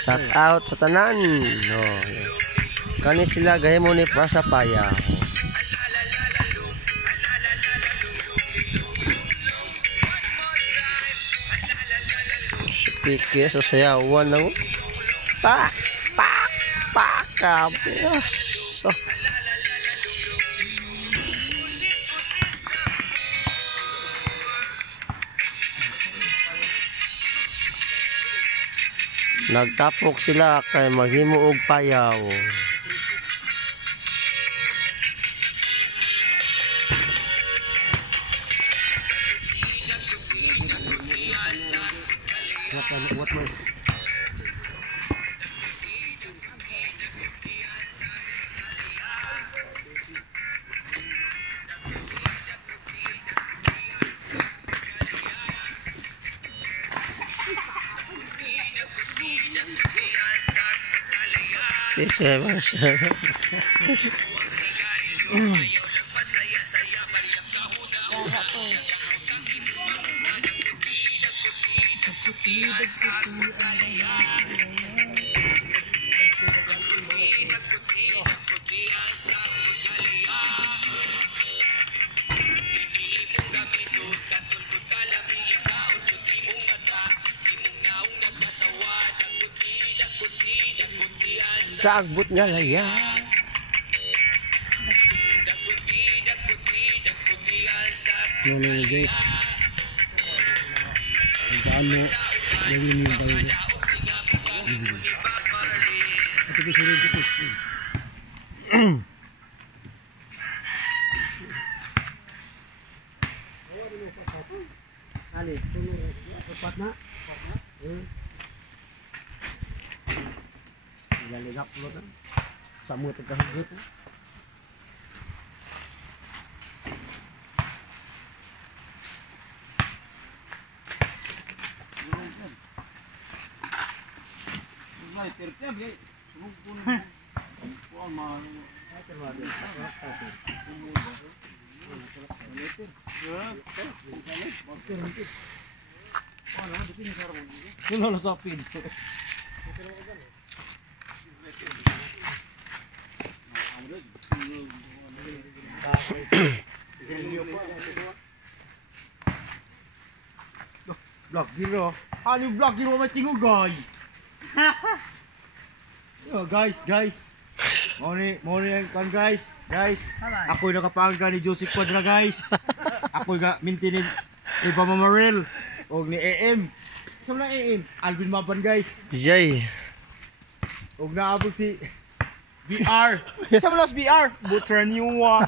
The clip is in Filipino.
Shout out sa tanan. No. Kani sila gahimo ni para sa paya. Piki sa sayawan ng pak kapos. Oh. Nagtapok sila kay maghimo og payaw. What was? Sagbot nga laya. Guys. Ang mo yung bayo. Ito ko sila dito. Ali, tulong tepat na. Galigap lo kan. Samut tegahit. Vlog giro. Ano vlog giro may tingugoy. Yo guys. Morning kan guys. Ako nakapangga ni Joseph Quadra guys. Ako ga maintenance ni Mama Maril og ni AM. Sa mga AM, Alvin Maban guys. Jay. Og naabot si BR. Sa mga BR, Butcher Niwa.